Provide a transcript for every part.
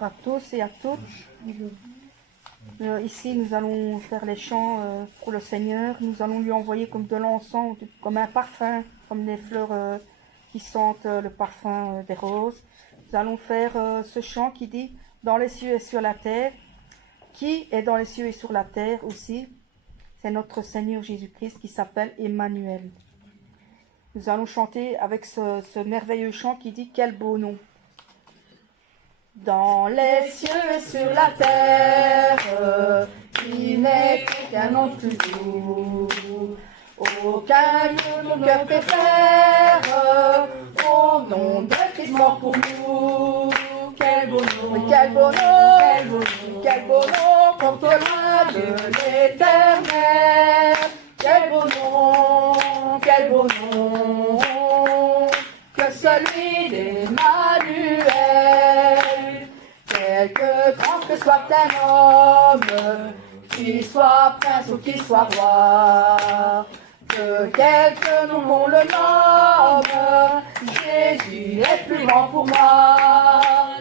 Bonjour à tous et à toutes. Ici, nous allons faire les chants pour le Seigneur. Nous allons lui envoyer comme de l'encens, comme un parfum, comme des fleurs qui sentent le parfum des roses. Nous allons faire ce chant qui dit « Dans les cieux et sur la terre ». Qui est dans les cieux et sur la terre aussi? C'est notre Seigneur Jésus-Christ qui s'appelle Emmanuel. Nous allons chanter avec ce merveilleux chant qui dit « Quel beau nom ». Dans les cieux et sur la terre, qui n'est qu'un nom plus doux, aucun que mon cœur préfère, au nom de Christ mort pour nous. Quel beau nom, quel beau nom, quel beau nom, quel beau nom, porte-loin de l'éternel. Quel beau nom, quel beau nom, que celui d'Emmanuel. Quelque grand que soit un homme, qu'il soit prince ou qu'il soit roi, que quelque nom qu'on le nomme, Jésus est plus grand pour moi.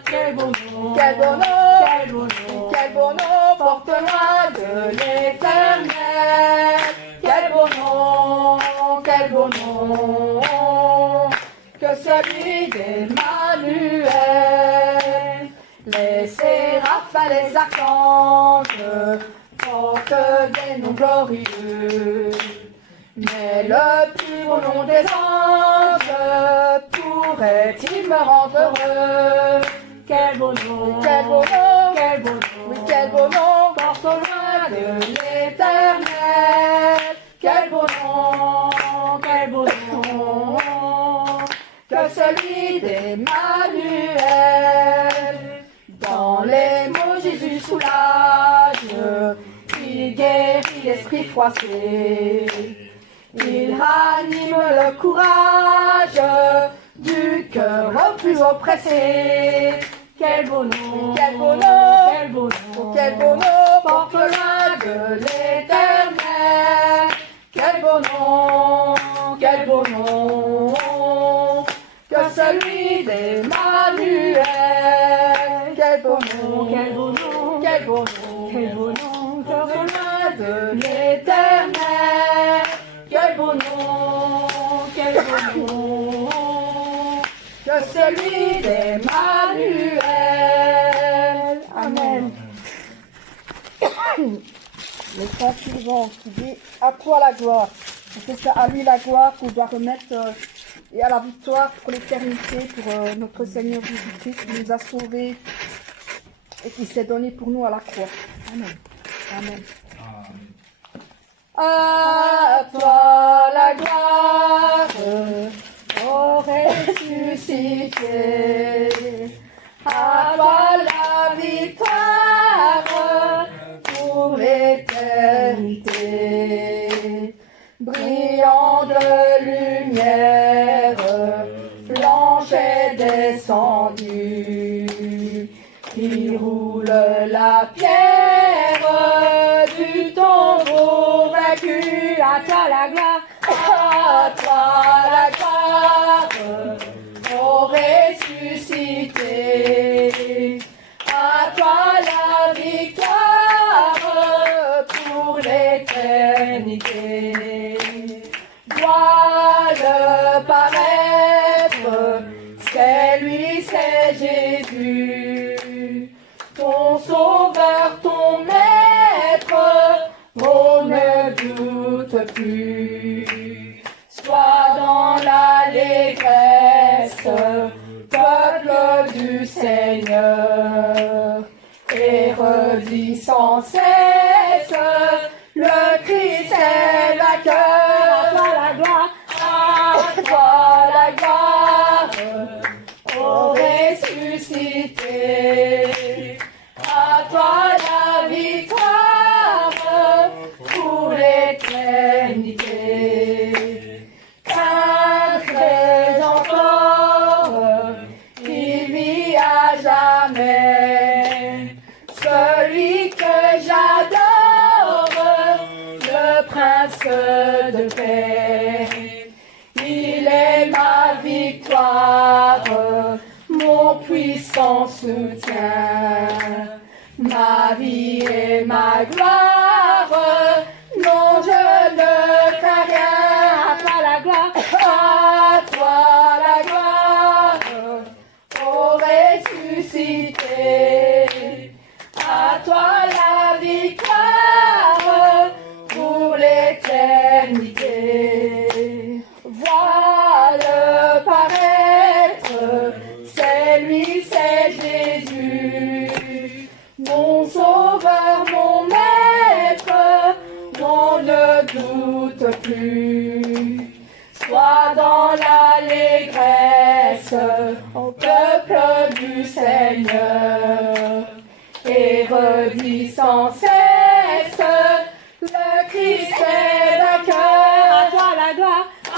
Quel beau nom, quel beau nom, quel beau nom, quel beau nom, porte loin de l'éternel. Quel beau nom, que celui d'Emmanuel. Les séraphins, les archanges portent des noms glorieux, mais le plus beau nom des anges pourrait-il me rendre heureux? Quel beau nom, quel beau nom, quel beau nom, oui, quel beau nom, porte au loin de l'éternel. Quel beau nom, que celui d'Emmanuel. Dans les mots Jésus soulage, il guérit l'esprit froissé, il ranime le courage du cœur le plus oppressé. Quel beau nom, quel beau nom, quel beau nom, quel beau nom, porte loin de l'éternel. Quel beau nom, que celui d'Emmanuel. Quel beau nom, quel beau nom, quel beau nom, quel beau nom, porte loin de l'éternel. Quel beau nom, que celui d'Emmanuel. Amen. Le chant suivant qui dit « À toi la gloire ». C'est à lui la gloire qu'on doit remettre et à la victoire pour l'éternité, pour notre Seigneur Jésus-Christ qui nous a sauvés et qui s'est donné pour nous à la croix. Amen. Amen. À toi la gloire, ô ressuscité, à toi la victoire pour l'éternité. Brillant de lumière, l'ange est descendu, qui roule la pierre du tombeau vaincu. À toi la gloire, à toi la gloire, ô ressuscité, à toi la victoire pour l'éternité. Doit paraître, c'est lui, c'est Jésus, ton sauveur, ton maître, oh ne doute plus. Sois dans l'allégresse, peuple du Seigneur, et redis sans cesse, le Christ est vainqueur. À toi la gloire, à toi la gloire, ô ressuscité, à toi la victoire pour l'éternité. Car très encore, il vit à jamais, celui que j'aime. puissant soutien. Ma vie et ma gloire, non je ne crains rien. À toi la gloire, à toi la gloire, ô ressuscité. À toi la victoire pour l'éternité. Vois le paraître, c'est lui, c'est Jésus, mon sauveur, mon maître, on ne doute plus. Sois dans l'allégresse, au peuple du Seigneur, et redis sans cesse, le Christ est vainqueur. À toi la gloire, à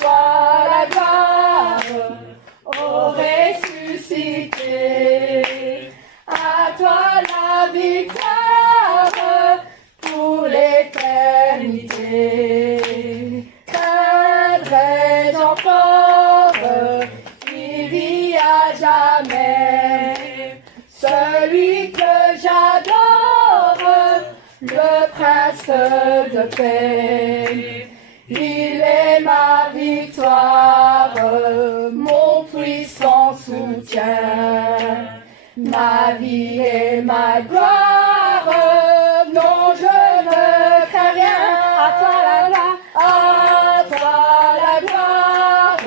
toi la gloire, ô ressuscité. À toi la victoire pour l'éternité. Craindrai-je encore, il vit à jamais, celui que j'adore, le prince de paix. Il est ma victoire, mon puissant soutien. Ma vie et ma gloire, non je ne crains rien. À toi la gloire, à toi la gloire,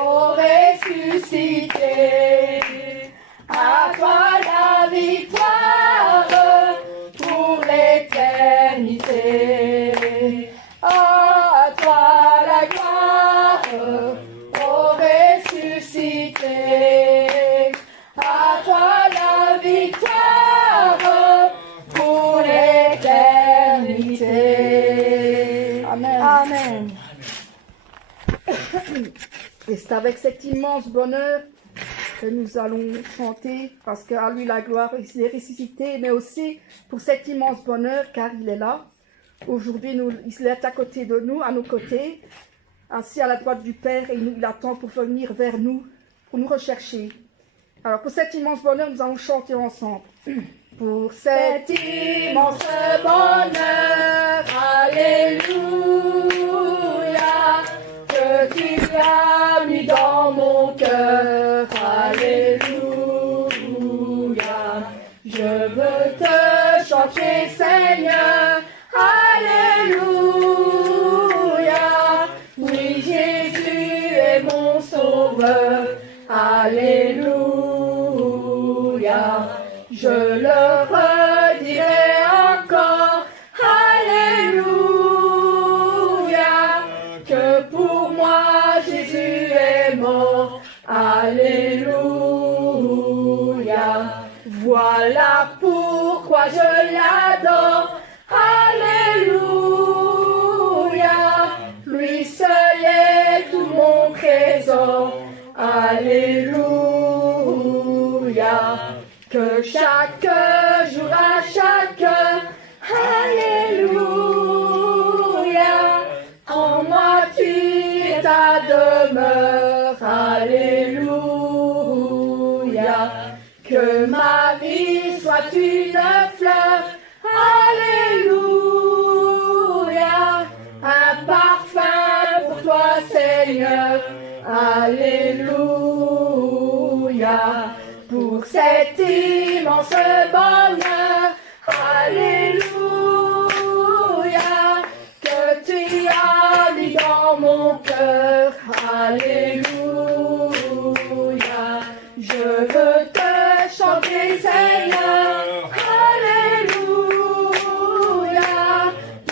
ô ressuscité. À toi la victoire pour l'éternité. À toi la gloire, ô ressuscité. À toi la victoire pour l'éternité. Amen. Amen. Et c'est avec cet immense bonheur que nous allons chanter, parce qu'à lui la gloire, il est ressuscité, mais aussi pour cet immense bonheur, car il est là. Aujourd'hui, il est à côté de nous, à nos côtés, assis à la droite du Père, et il attend pour venir vers nous, pour nous rechercher. Alors, pour cet immense bonheur, nous allons chanter ensemble. Pour cet immense bonheur, alléluia, que tu as mis dans mon cœur, alléluia. Je veux te chanter, Seigneur, alléluia. Oui, Jésus est mon sauveur, alléluia. Je le redirai encore, alléluia, que pour moi Jésus est mort, alléluia. Voilà pourquoi je l'adore, alléluia. Lui seul est tout mon trésor, alléluia. Que chaque jour à chaque heure, alléluia, en moi tu es ta demeure, alléluia, que ma vie soit une fleur, alléluia, un parfum pour toi Seigneur, alléluia. Pour cet immense bonheur, alléluia, que tu as mis dans mon cœur, alléluia. Je veux te chanter, Seigneur, alléluia.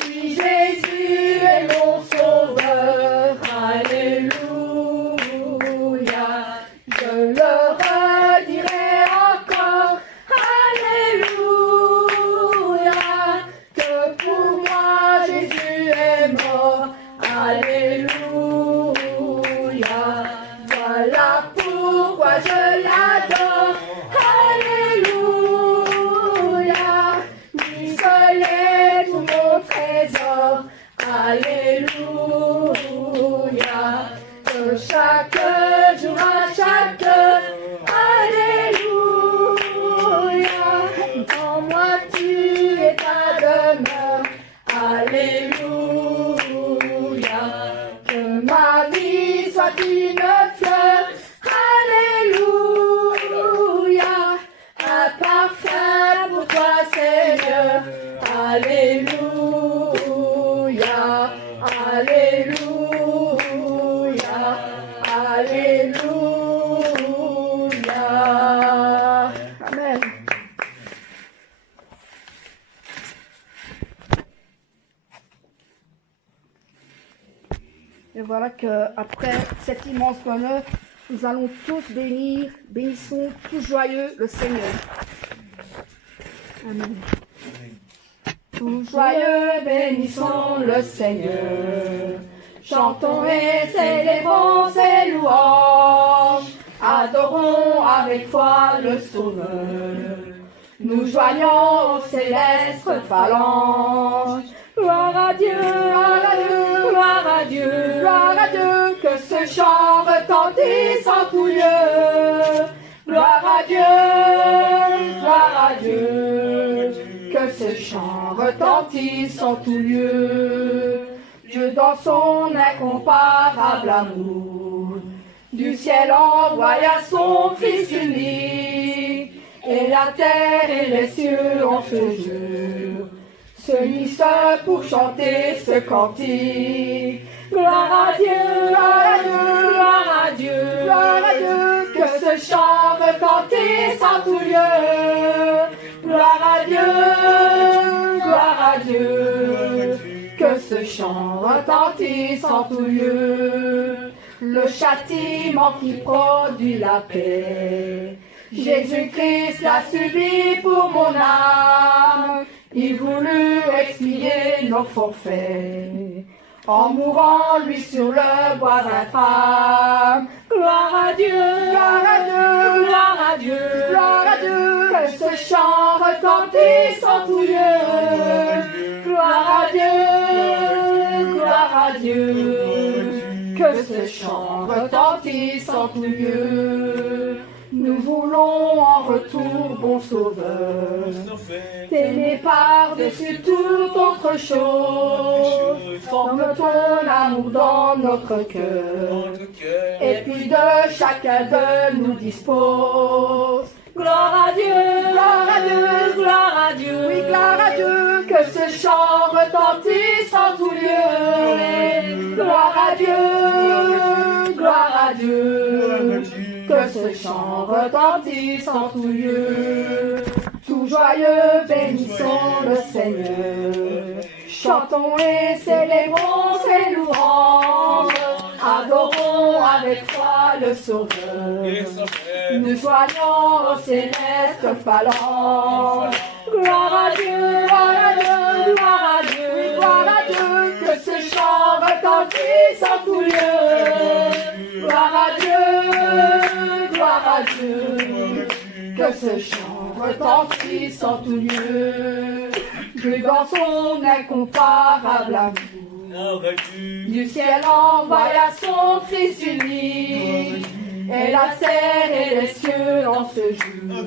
Oui, Jésus est mon sauveur, alléluia. Je le redirai encore, alléluia, que pour moi Jésus est mort, alléluia. Voilà pourquoi je l'adore, alléluia. Et voilà qu'après cet immense bonheur, nous allons tous bénissons tous joyeux le Seigneur. Amen. Tous joyeux bénissons le Seigneur. Chantons et célébrons ses louanges. Adorons avec foi le Sauveur. Nous joignons aux célestes phalanges. Gloire à Dieu, gloire à Dieu, gloire à Dieu, gloire à Dieu, que ce chant retentisse en tout lieu. Gloire à Dieu, gloire à Dieu, que ce chant retentisse en tout lieu. Dieu dans son incomparable amour, du ciel envoya son Fils unique, et la terre et les cieux en ce jour se unissent pour chanter ce cantique. Gloire à Dieu, gloire à Dieu, gloire à Dieu, gloire à Dieu, que ce chant retentisse en tout lieu. Gloire à Dieu, gloire à Dieu, que ce chant retentisse en tout lieu. Le châtiment qui produit la paix, Jésus-Christ l'a subi pour mon âme. Il voulut expier nos forfaits, en mourant lui sur le bois infâme. Gloire à Dieu, gloire à Dieu, gloire à Dieu, gloire à Dieu, que ce chant retentisse en tout lieu. Gloire à Dieu, gloire à Dieu, que ce chant retentisse en tout lieu. Nous voulons en retour, bon Sauveur, t'aimer par-dessus toute autre chose. Forme ton amour dans notre cœur, et puis de chacun de nous dispose. Gloire à Dieu, gloire à Dieu, gloire à Dieu, oui, gloire à Dieu, que ce chant retentisse en tout lieu. Gloire à Dieu, gloire à Dieu, que ce chant retentisse en tout lieu. Tout joyeux bénissons le Seigneur, chantons et célébrons ses louanges, adorons avec foi le Sauveur, nous joignons aux célestes phalanges. Gloire à Dieu, gloire à Dieu, gloire à Dieu, gloire à Dieu, que ce chant retentisse en tout lieu. Gloire à Dieu, gloire à Dieu, que ce chant retentisse en tout lieu. Dieu dans son incomparable amour, du ciel envoya son Fils unique, et la terre et les cieux en ce jour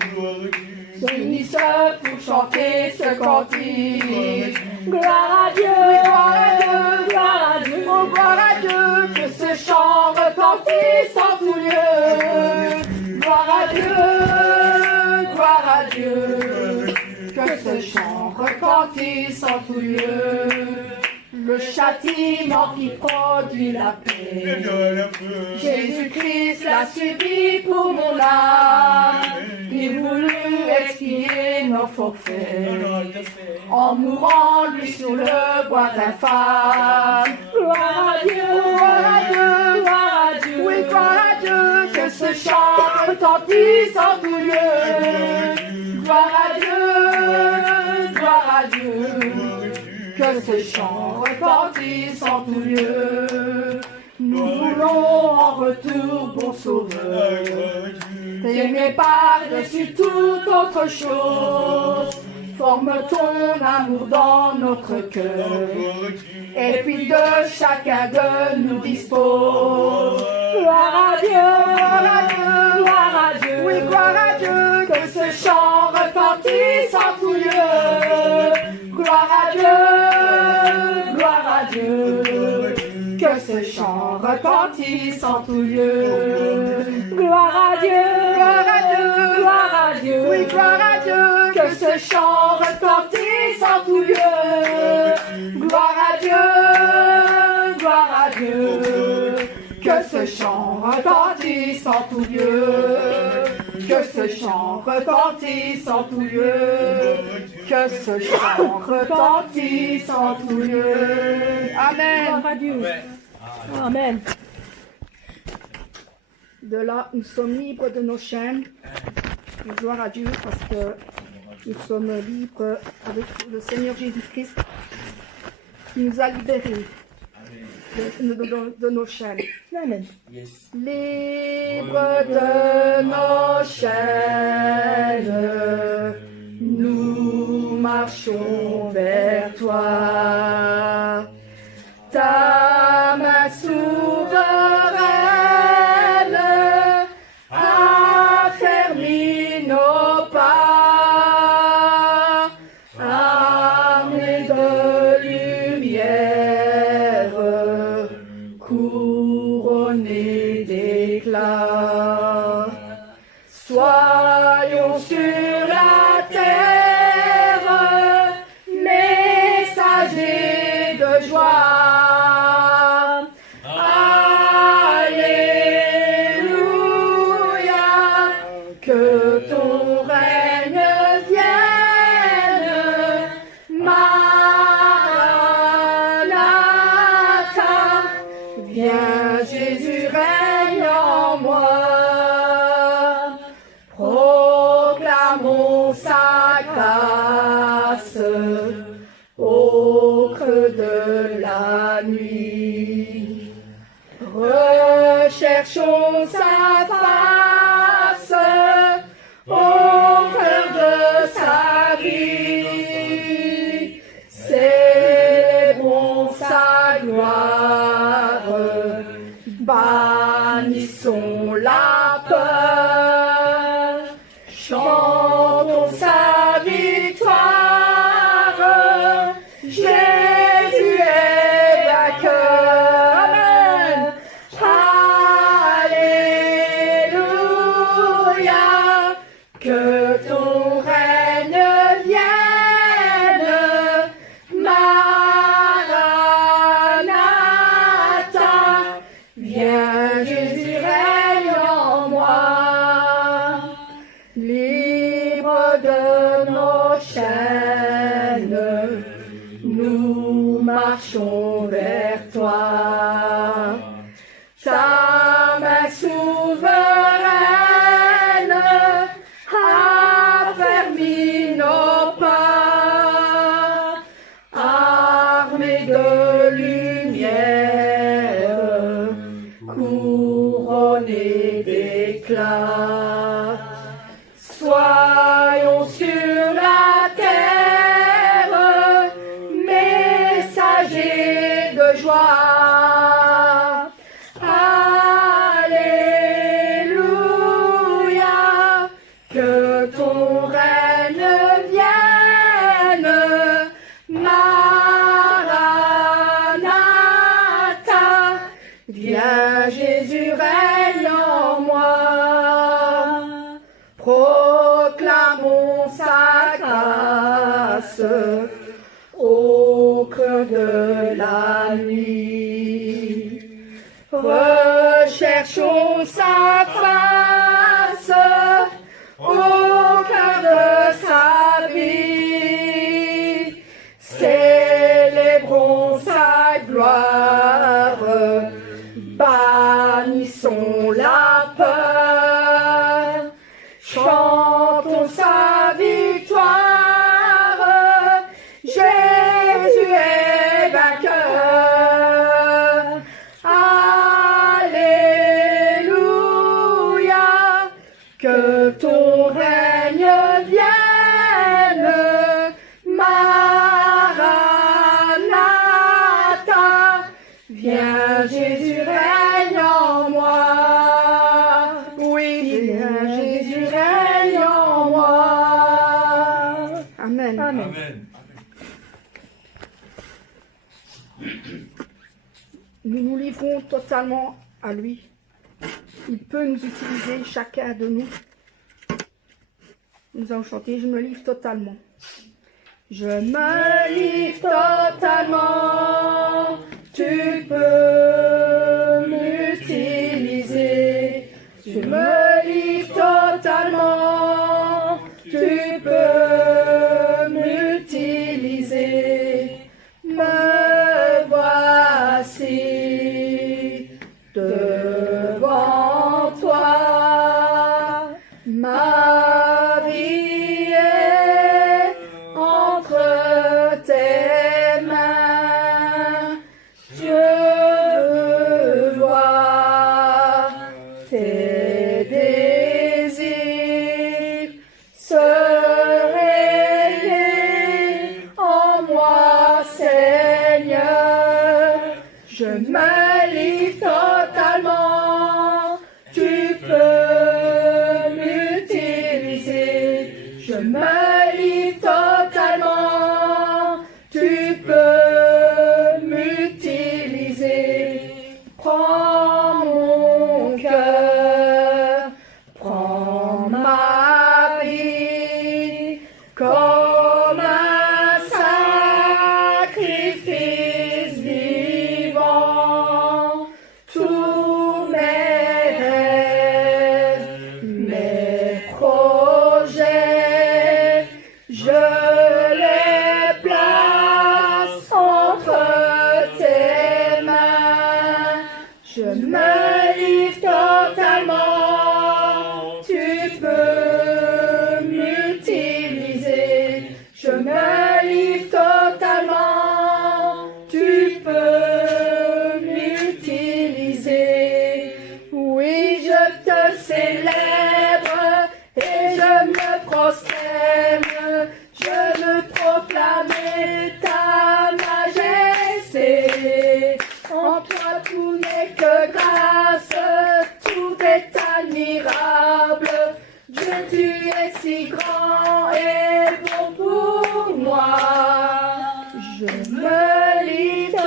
se unissent pour chanter ce cantique. Gloire à Dieu, gloire à Dieu, gloire à Dieu, oh gloire à Dieu, que ce chant retentisse en tout lieu. Gloire à Dieu, gloire à Dieu, que ce chant retentisse en tout lieu. Le châtiment qui produit la paix, Jésus-Christ l'a subi pour mon âme. Il voulut expier nos forfaits, en mourant lui sur le bois infâme. Gloire à Dieu, gloire à Dieu, gloire à Dieu, oui, gloire à Dieu, que ce chant retentisse en tout lieu. Gloire à Dieu, gloire à Dieu, que ce chant retentisse en tout lieu. Nous voulons en retour, bon Sauveur, t'aimer par-dessus toute autre chose. Forme ton amour dans notre cœur, et puis de chacun de nous dispose. Gloire à Dieu, gloire à Dieu, gloire à Dieu, oui, gloire à Dieu, que ce chant retentisse en tout lieu. Gloire à Dieu, gloire à Dieu, que ce chant retentisse en tout lieu. Gloire à Dieu, gloire à Dieu, gloire à Dieu, oui, gloire à Dieu, que ce chant retentisse en tout lieu. Gloire à Dieu, gloire à Dieu, que ce chant retentisse en tout lieu. Que ce chant retentisse en tout lieu. Que ce chant retentisse en tout lieu. Amen. Gloire à Dieu. Amen. De là, nous sommes libres de nos chaînes. Gloire à Dieu parce que nous sommes libres avec le Seigneur Jésus-Christ qui nous a libérés de nos chaînes. Amen. Yes. Libres de nos chaînes, nous marchons vers toi. Ta main souveraine affermit nos pas, armés de lumière, couronnés d'éclat. Soyons sur la terre, messagers de joie. Que ton règne vienne, Maranatha, viens Jésus, règne en moi. Proclamons sa grâce au creux de la nuit. Recherchons sa face au cœur de sa vie, célébrons sa gloire, bannissons la peur, chantons sa victoire, Jésus est vainqueur. Amen. Alléluia. Que ton règne vienne, Maranatha, viens Jésus, règne en moi. Libre de nos chaînes, nous marchons vers toi. Ta main souveraine affermit nos pas, armés de lumière, couronnés d'éclat. Soyons sur la terre, messagers de joie. Alléluia. Que ton règne vienne, Maranatha, viens Jésus, règne en moi. Proclamons sa grâce au creux de la nuit. Recherchons sa face au cœur de sa vie. Célébrons sa gloire, bannissons la peur, chantons sa victoire, Jésus est vainqueur. Alléluia. Que ton règne vienne, Maranatha, viens Jésus, règne en moi. Oui, viens Jésus, règne en moi. Amen. Amen. Amen. Nous nous livrons totalement à lui. Il peut nous utiliser, chacun de nous. Nous allons chanter, je me livre totalement. Je me livre totalement, tu peux m'utiliser. Je me livre totalement, tu peux m'utiliser. Me voici. Je me livre totalement, tu peux m'utiliser. Prends mon cœur, prends ma vie comme un sacrifice vivant. Tous mes rêves, mes projets, je les place entre tes mains. Je me livre totalement, tu peux m'utiliser. Je me livre totalement, tu peux m'utiliser. Oui, je te célèbre et je me prosterne. Je veux proclamer ta majesté. En toi tout n'est que grâce, tout est admirable. Dieu, tu es si grand et bon pour moi. Je me livre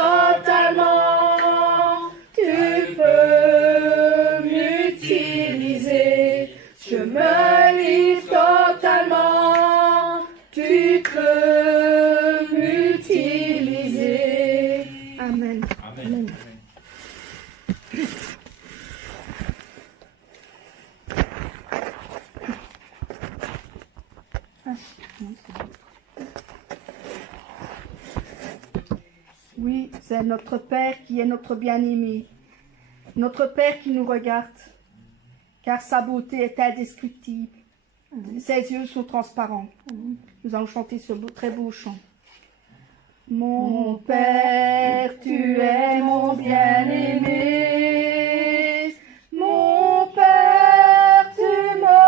totalement, tu peux m'utiliser. Je me livre totalement, tu peux m'utiliser. Amen. Amen. Oui, c'est notre Père qui est notre bien-aimé, notre Père qui nous regarde, car sa beauté est indescriptible. Ses yeux sont transparents. Nous allons chanter ce très beau chant. Mon Père, tu es mon bien-aimé. Mon Père, tu me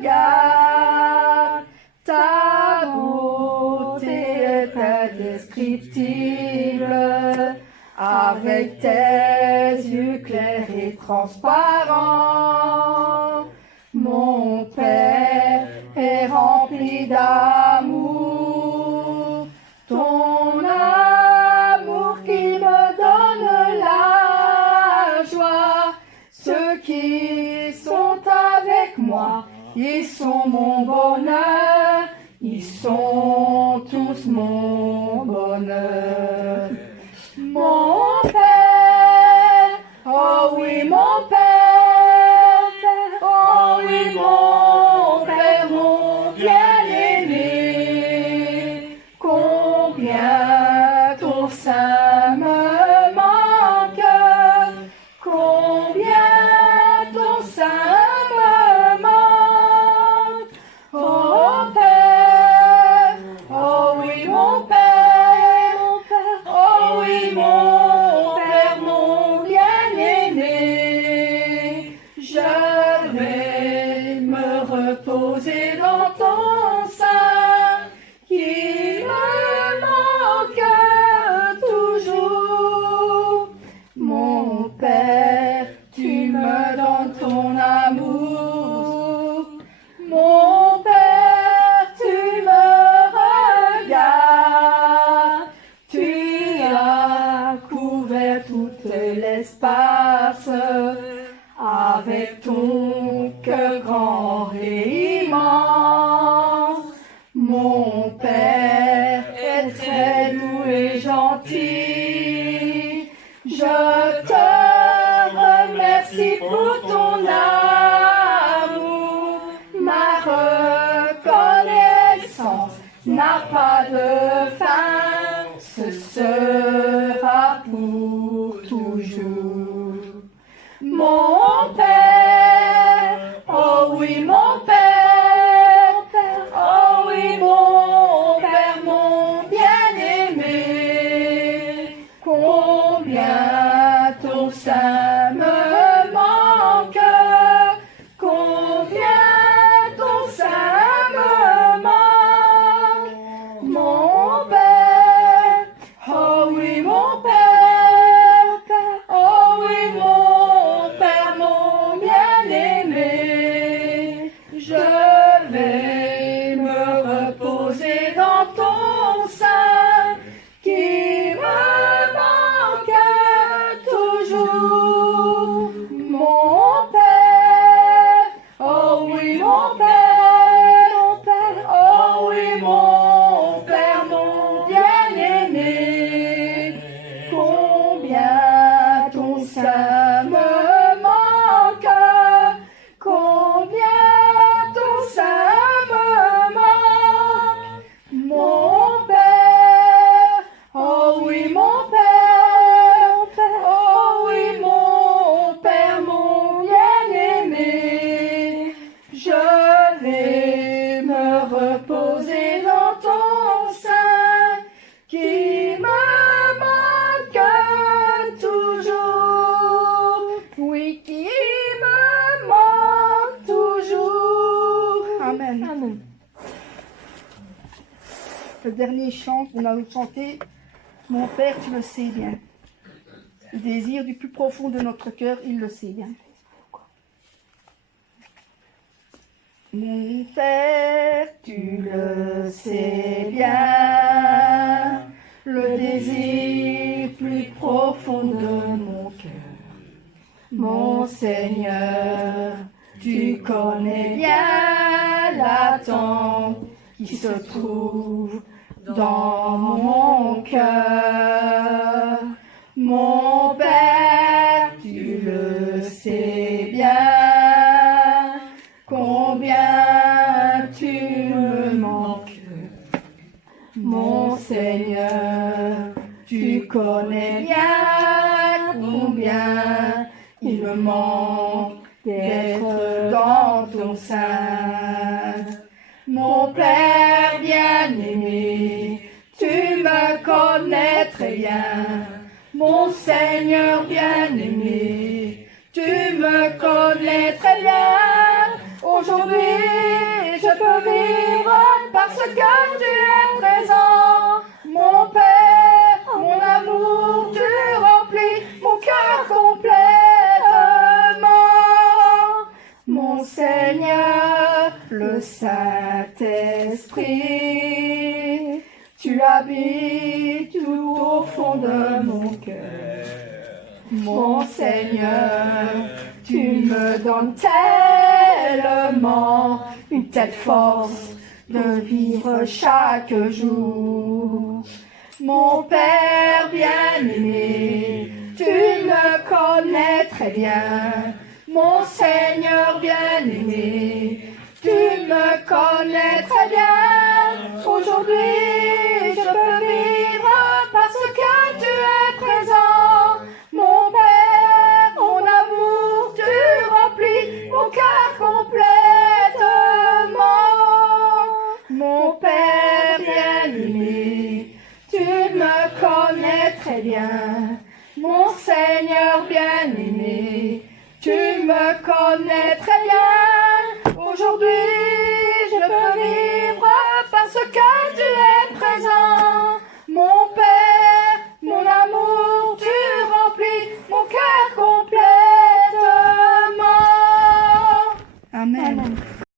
regardes. Ta beauté est indescriptible. Avec tes yeux clairs et transparents. Mon Père est rempli d'amour. Ton amour qui me donne la joie. Ceux qui sont avec moi, ils sont mon bonheur. Ils sont tous mon bonheur. Mon Père, oh oui mon Père, oh oui mon Père, mon bien-aimé. Combien ton sein me manque, combien ton sein me manque. Oh Père, oh oui mon Père, oh oui mon Père, mon bien-aimé. Je vais me reposer dans ton sein qui me manque toujours. Mon Père, tu me donnes ton amour. Mon Père, tu me regardes. Tu as couvert tout l'espace avec ton cœur grand et immense. Mon Père est très doux et gentil. Je te remercie pour ton amour. Ma reconnaissance n'a pas de fin. Ce sera pour toujours. Mon Père, oh oui mon Père, oh oui mon Père, mon bien-aimé. Combien ton sein me manque, combien ton sein me manque. Mon le dernier chant qu'on a chanté, mon Père, tu le sais bien. Le désir du plus profond de notre cœur, il le sait bien. Mon Père, tu le sais bien, le désir plus profond de mon cœur. Mon Seigneur, tu connais bien l'attente qui se trouve dans mon cœur. Mon Père, tu le sais bien, combien tu me manques. Mon Seigneur, tu connais bien combien il me manque d'être dans ton sein. Mon Père bien-aimé, tu me connais très bien. Mon Seigneur bien-aimé, tu me connais très bien. Aujourd'hui, je peux vivre parce que tu es présent. Mon Père, mon amour, tu remplis mon cœur complètement. Mon Seigneur, le Saint-Esprit, tu habites tout au fond de mon cœur. Mon Seigneur, tu me donnes tellement une telle force de vivre chaque jour. Mon Père bien-aimé, tu me connais très bien. Mon Seigneur bien-aimé, tu me connais très bien. Aujourd'hui,